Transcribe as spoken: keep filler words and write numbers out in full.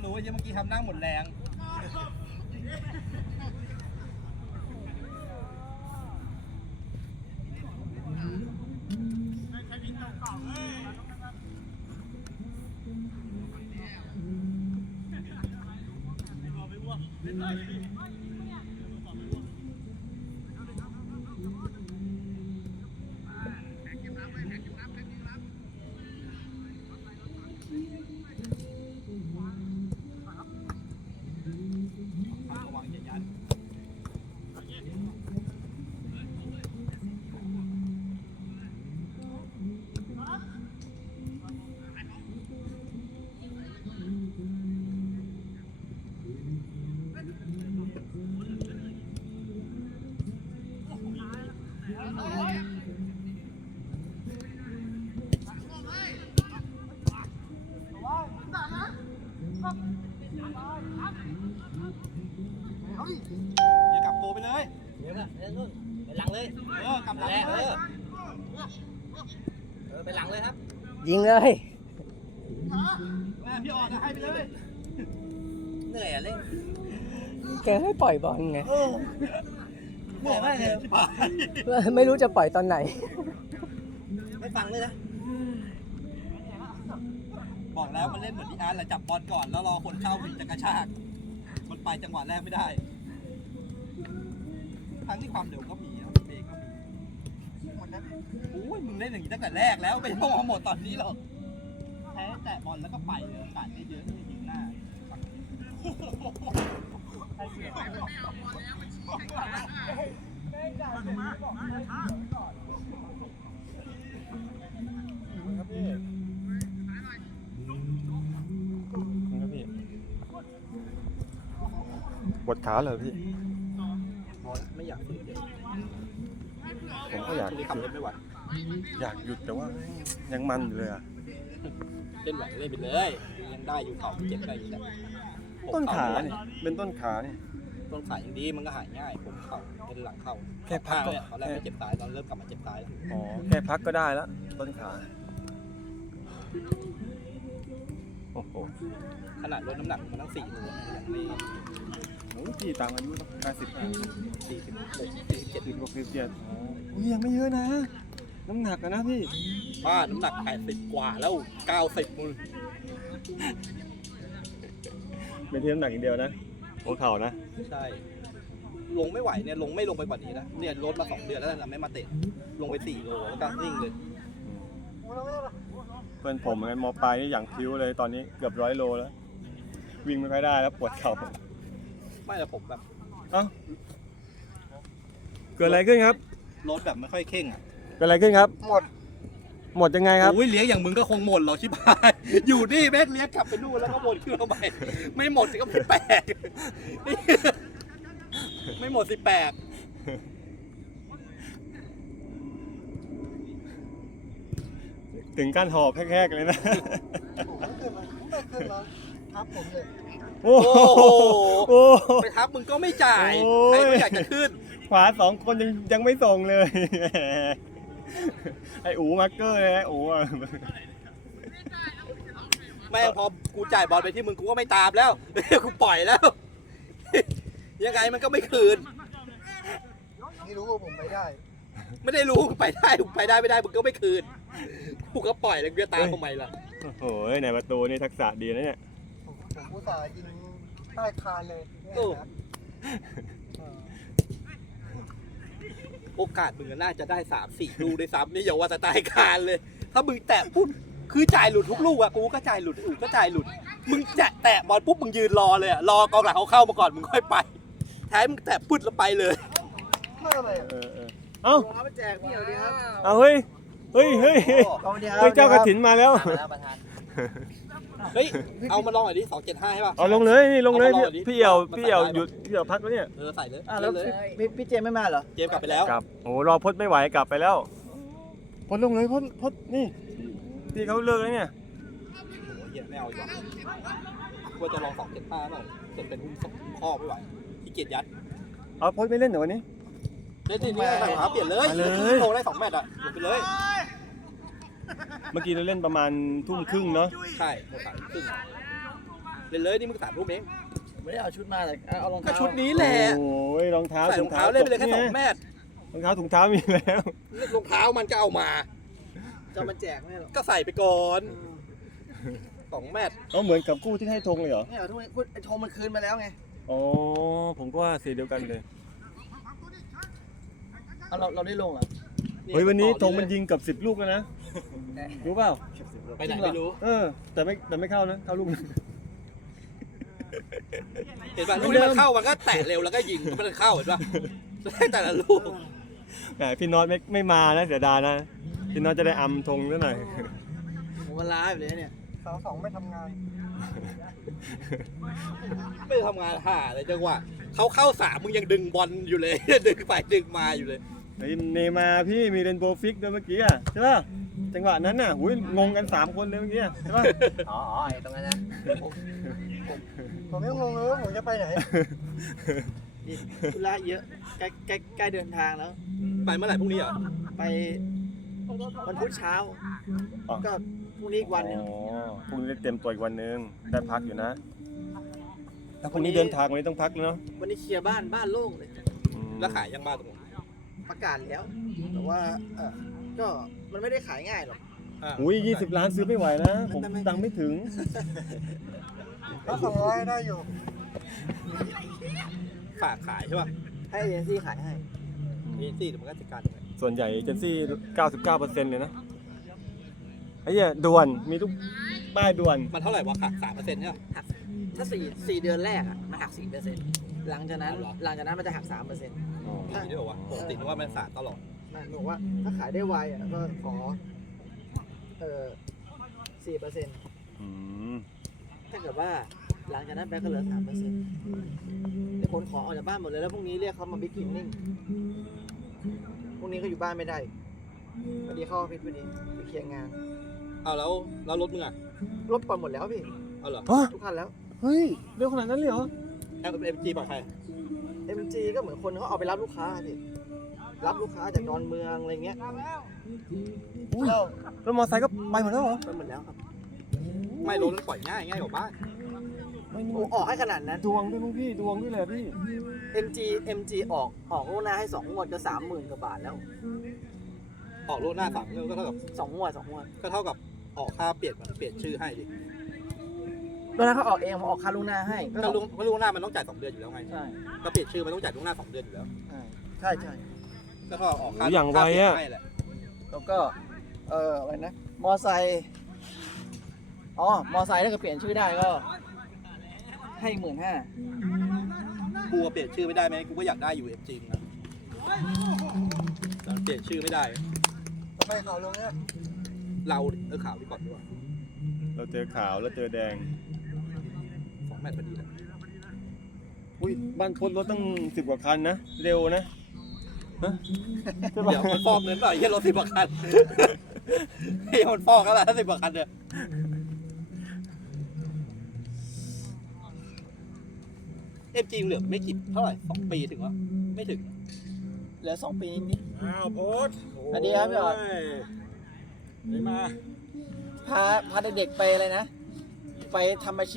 รู้ว่าเมื่อกี้ทำนั่งหมดแรงอย่ากลับโตไปเลยเดี๋ยวนะเดี๋ยวนู่นไปหลังเลยเออกลับหลังเออเออไปหลังเลยครับยิงเลยพี่ออกจะให้ไปเลยเหนื่อยอะเล่นแกให้ปล่อยบอลไงเหนื่อยมากเลยไม่รู้จะปล่อยตอนไหนไม่ฟังเลยนะบอกแล้วมันเล่นเหมือนที่อาร์ตแหละจับบอลก่อนแล้วรอคนเข้าวิ่งจะกระชากมันไปจังหวะแรกไม่ได้ทั้งที่ความเร็วก็มีนะเบรกก็มีโอ้ยมึงเล่นอย่างนี้ตั้งแต่แรกแล้วไม่ต้องมาหมดตอนนี้หรอกแพ้แต่บอลแล้วก็ไปเลยโอกาสได้เยอะที่จะยิงหน้าปวดขาเลยพี่ไม่อยากหยุดเลยผมก็อยากขับรถไม่ไหวอยากหยุดแต่ว่ายังมันอยู่เลยอะเล่นไหวเล่นไปเลยยังได้อยู่เข่าเจ็บได้อยู่แต่ต้นขาเนี่ยเป็นต้นขาเนี่ยต้นขาอย่างดีมันก็หายง่ายผมเข่าเป็นหลังเข่าแค่พักเนี่ยตอนแรกไม่เจ็บตายตอนเริ่มกลับมาเจ็บตายแล้วอ๋อแค่พักก็ได้แล้วต้นขาโอ้โหขนาดลดน้ำหนักมันตั้งสี่โลยังไม่โอ้พี่ตามอายุต้องห้าสิบสี่สิบหกสี่สิบเจ็ดสิบหกสิบเจ็ดโอ้ยยังไม่เยอะนะน้ำหนักนะพี่บ้าน้ำหนักแปดสิบกว่าแล้วเก้าสิบมึงเป็นที่น้ำหนักอย่างเดียวนะหัวเข่านะใช่ลงไม่ไหวเนี่ยลงไม่ลงไปกว่านี้นะเนี่ยลดมาสองเดือนแล้วนะไม่มาเตะลงไปสี่โลแล้วก็นิ่งเลยเพื่อนผมเหมือนกันมอปลายนี่อย่างพิ้วเลยตอนนี้เกือบร้อยโลแล้ววิ่งไม่ค่อยได้แล้วปวดเข่าไม่แต่ผมแบบเอ้าเกิดอะไรขึ้นครับรถแบบไม่ค่อยเข่งอ่ะเกิดอะไรขึ้นครับหมดหมดยังไงครับโอ้ยเลี้ยงอย่างมึงก็คงหมดหรอกชิบหายอยู่นี่แม่เลี้ยงกลับไปนู่นแล้วก็วนขึ้นเข้าไปไม่หมดก็ไม่แปลกไม่หมดสิแปลกถึงการหอบแคกๆเลยนะไม่ขึ้นเลยไม่ขึ้นเลยทับผมเลยโอ้โหไปทับมึงก็ไม่จ่ายใครก็อยากจะขึ้นขวาสองคนยังยังไม่ส่งเลยไอ้อูมาร์เกอร์เลยไอ้อูแม่พอกูจ่ายบอลไปที่มึงกูก็ไม่ตามแล้วกูปล่อยแล้วยังไงมันก็ไม่คืนนี่รู้ว่าผมไปได้ไม่ได้รู้ไปได้ไปได้ไม่ได้มึงก็ไม่คืนกูก็ปล่อยแล้วกูจะตามทำไมล่ะโอ้โหในประตูนี่ทักษะดีนะเนี่ยผมผู้สายิงใต้คานเลยโอกาสมึงน่าจะได้สามสี่ลูกได้ซ้ำนี่อย่าว่าจะตายคานเลยถ้ามึงแตะปุ๊บคือจ่ายหลุดทุกลูกอะกูก็จ่ายหลุดอูก็จ่ายหลุดมึงจะแตะบอลปุ๊บมึงยืนรอเลยอะรอกองหลังเขาเข้ามาก่อนมึงค่อยไปแท้มึงแตะปุ๊บแล้วไปเลยไม่อะไรเออเออเอ้าไปแจกพี่เอาดีครับเอาเฮ้ยเฮ้ยเฮ้ยเฮ้ยเจ้ากฐินมาแล้วเฮ้ยเอามาลองหน่อยดิสองเจ็ดห้าใช่ป่ะเอาลงเลยนี่ลงเลยพี่เอี่ยวพี่เอี่ยวหยุดพี่เอี่ยวพักแล้วเนี่ยเออใส่เลยแล้วพี่เจมไม่มาเหรอเจมกลับไปแล้วกลับโอ้รอพดไม่ไหวกลับไปแล้วพดลงเลยพดพดนี่พี่เขาเลิกแล้วเนี่ยโอ้ยไม่เอาอีกว่าจะลองสองเจ็ดห้าหน่อยจะเป็นหุ้มสองข้อไม่ไหวขี้เกียจยัดเอาพดไม่เล่นเหรอวันนี้เล่นที่นี่สั่งหาเปลี่ยนเลยโตได้สองแมตช์อ่ะไปเลยเมื่อกี้เราเล่นประมาณทุ่มครึ่งเนาะใช่สามครึ่งเลยเลยนี่มึงสามทุ่มเองไม่ได้เอาชุดมาแต่เอารองก็เท้าชุดนี้แหละโอ้ยรองเท้าใส่รถุองงเท้าเท้าเล่นไปเลยแค่สองจบแมตช์รองเท้าถุงเท้ามีแล้วรองเท้ามันก็เอามาจะมาแจกไม่หรอกก็ใส่ไปก่อนสองแมตช์เอาเหมือนกับกู้ที่ให้ธงเลยเหรอเนี่ยทุกคนไอ้โทรมันคืนมาแล้วไงอ๋อผมก็ว่าสีเดียวกันเลยเอาเราเราได้ลงเหรอเฮ้ยวันนี้ธงมันยิงกับสิบลูกแล้วนะรู้เปล่าไปไหนไม่รู้เออแต่ไม่แต่ไม่เข้านะเข้าลูกนึงเห็นป่ะลูกที่มันเข้ามันก็แตะเร็วแล้วก็ยิงมันเข้าเห็นป่ะได้แต่ละลูกแหมพี่น็อตไม่ไม่มานะเสียดายนะพี่น็อตจะได้อำธงซะหน่อยผมมันล้าอยู่เลยเนี่ยสาวสองไม่ทำงานไม่ทำงานห่าเลยจังหวะเขาเข้าสามมึงยังดึงบอลอยู่เลย ดึงไปดึงมาอยู่เลยเฮ้ยเนย์มาร์พี่มีเรนโบว์ฟิกด้วยเมื่อกี้อะใช่ป่ะจังหวะนั้นน่ะหุยงงกันสามคนเลยเมื่อกี้อะใช่ป่ะอ๋ออ๋อไอ้ตรงนั้นนะผมยังงงเลยว่าผมจะไปไหนนี่ธุระเยอะใกล้ใกล้ใกล้เดินทางแล้วไปเมื่อไหร่พรุ่งนี้เหรอไปวันพุธเช้า ก็พรุ่งนี้อีกวันหนึงอ๋อพรุ่งนี้ได้เต็มตัวอีกวันหนึงได้พักอยู่นะแล้วพรุ่งนี้เดินทางวันนี้ต้องพักแล้วเนาะวันนี้เคลียร์บ้านบ้านโล่งเลยอืมแล้วขายยังบ้านตรงนู้นประกาศแล้ว แต่ว่าเออก็มันไม่ได้ขายง่ายหรอกอ่ะอุ้ยยี่สิบล้านซื้อไม่ไหวนะผมไม่ไม่ตังค์ไม่ถึงถ้าสองร้อยได้อยู่ฝากขายใช่ป่ะให้เอเจนซี่ขายให้เอเจนซี่เดี๋ยวมันก็จัดการเองส่วนใหญ่เอเจนซี่ เก้าสิบเก้าเปอร์เซ็นต์ เลยนะไอ้เหี้ยด่วนมีทุกป้ายด่วนมันเท่าไหร่วะขาดสามเปอร์เซ็นต์เนี่ยหักถ้าสี่สี่เดือนแรกอ่ะมันหักสี่เปอร์เซ็นต์หลังจากนั้นอ๋อเหรอหลังจากนั้นมันจะหักสามเปอร์เซ็นต์มีด้วยเหรอวะปกตินึกว่ามันสาดตลอดนั่นบอกว่าถ้าขายได้ไวอ่ะก็ขอเออสี่เปอร์เซ็นต์อืมถ้าเกิดว่าหลังจากนั้นแบงก์ก็เหลือสามเปอร์เซ็นต์ในขนของออกจากบ้านหมดเลยแล้วพรุ่งนี้เรียกเขามาบิ๊กคลีนนิ่งพรุ่งนี้ก็อยู่บ้านไม่ได้พอดีเข้าออฟฟิศพอดีไปเคลียร์งานเอาแล้วแล้วรถมึงอ่ะรถปล่อยหมดแล้วพี่เอาเหรอฮะทุกคันแล้วเฮ้ยเร็วขนาดนั้นเลยเหรอเอ็มจีปล่อยใครเอ็มจีก็เหมือนคนเขาเอาไปรับลูกค้าพี่รับลูกค้าจากดอนเมืองอะไรเงี้ยอุ้ยแล้วมอเตอร์ไซค์ก็ไปหมดแล้วเหรอไปหมดแล้วครับไม่รถมันปล่อยง่ายง่ายกว่าบ้านไม่มีโอ้ออกให้ขนาดนั้นดวงด้วยมั้งพี่ดวงด้วยเลยอะพี่เอ็มจี เอ็มจี ออกออกล่วงหน้าให้สองงวดก็สามหมื่นกว่าบาทแล้วออกรถหน้าสามเงินก็เท่ากับสองงวดสองงวดก็เท่ากับออกค่าเปลี่ยนเปลี่ยนชื่อให้ดิตอนนั้นเขาออกเองมาออกค่าล่วงหน้าให้ก็ลุงก็ลุงหน้ามันต้องจ่ายสองเดือนอยู่แล้วไงใช่ก็เปลี่ยนชื่อมันต้องจ่ายลุงหน้าสองเดือนอยู่แล้วใช่ใช่ก็เท่ากับออกค่าโอ้อย่างไวอะค่าเปลี่ยนให้แหละแล้วก็เอออะไรนะมอไซค์อ๋อมอไซค์ถ้าเกิดเปลี่ยนชื่อได้ก็ให้หมื่นห้ากูเปลี่ยนชื่อไม่ได้ไหมกูก็อยากได้อยู่เอ็มจีนะแต่เปลี่ยนชื่อไม่ได้ทำไมข่าวลงเนี่ยเราเออข่าวดีก่อนดีกว่าเราเจอขาวแล้วเจอแดงสองแมตช์พอดีเลยอุ้ยบ้านพดรถตั้งสิบกว่าคันนะเร็วนะฮะใช่ปะเดี๋ยวมันฟอกเงินเปล่าไอ้เหี้ยรถสิบกว่าคันเฮ้ยมันฟอกแล้วล่ะถ้าสิบกว่าคันเนี่ยเอ็มจีเหลือไม่กี่เท่าไหร่สองปีถึงวะไม่ถึงเหลือสองปีนิดอ้าวโพสสวัสดีครับพี่ออดไม่มาพาพาเด็กๆไปอะไรนะ ไปทำอาชีพ